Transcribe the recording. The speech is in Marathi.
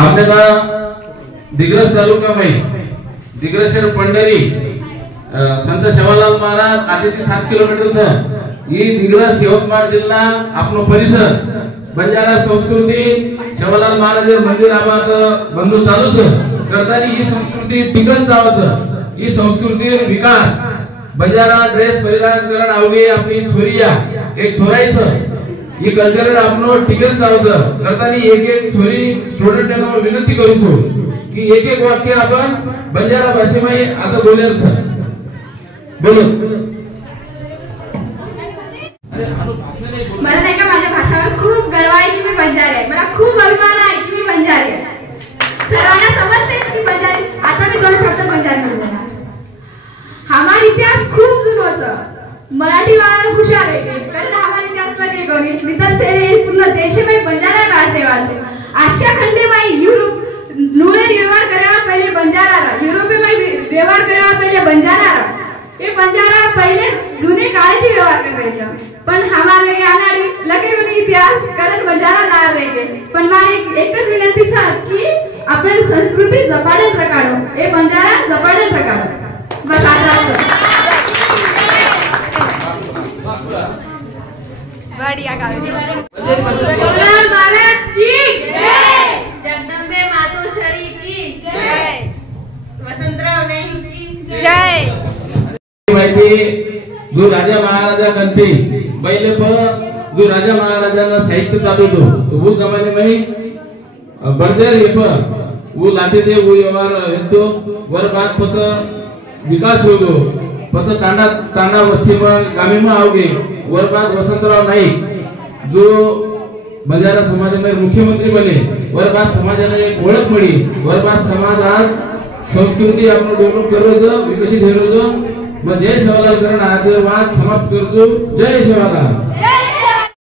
आपल्याला दिग्रस तालुका में दिग्रशर पंढरी संत सेवालाल महाराज आधी 7 किलोमीटर ही दिग्रस यवतमाळ जिल्हा आपलो परिसर बंजारा संस्कृती सेवालाल महाराज मंदिर आबाद बंधू चालूच करतानी ही संस्कृती टिकत जावच ही संस्कृती विकास बंजारा ड्रेस परिधान करण आवगे आपली छोरिया एक छोरायचं ही कल्चर आपनो टिकत जावच करतानी एक छोरी स्टुडंटांना विनंती करूचो की एक वाक्य आपण बंजारा भाषेमध्ये आता बोलायचं बोलो मला नाही का माझ्या भाषेवर खूप गर्व आहे की मी बंजारी आहे। मला खूप अभिमान आहे की मी बंजारी आहे। सर्वांना समजते की बंजारी आता मी 2 शब्द बंजारी बोलणार। हमारा इतिहास खूप जुनोचा मराठी वाला हुशार है कारण हमारा इतिहास लगे गोनी नितर से पूर्ण देश में बंजारा राहते वाले आशिया खंड में यूरोप नुळे व्यवहार करवा पहले बंजारा रहा यूरोप में व्यवहार करवा पहले बंजारा रहा ये बंजारा पहले जुने काल थी व्यवहार कर रहे थे पण हमारे यानाडी लगे गोनी इतिहास कारण बंजारा ला रहे पण मारी एकच विनंती था की आपण संस्कृती जपाडे प्रकारो ये बंजारा जपाडे प्रकारो बस आता बढ़िया महाराज की जय जगदम्बे मातोश्री की जय वसंतराव नेहरू की जय माहिती जो राजा महाराजा गणती पहले पर जो राजा महाराजांना साहित्य चालू तो वो जमाने में बर्दर ये पर वो लाते थे वो व्यवहार तो वर बात पच विकास हो गयो पच तांडा तांडा वस्ती में गामी में आवगे वरबाद वसंतराव नाईक जो बंजारा समाज में मुख्यमंत्री बने वरबाद समाजाला एक ओळख मिळी वरबाद समाज आज संस्कृती आपण डेव्हलप करूचो विकसित हेरूचो मग जय सेवालाल करण आदरवाद समाप्त करचो जय सेवालाल।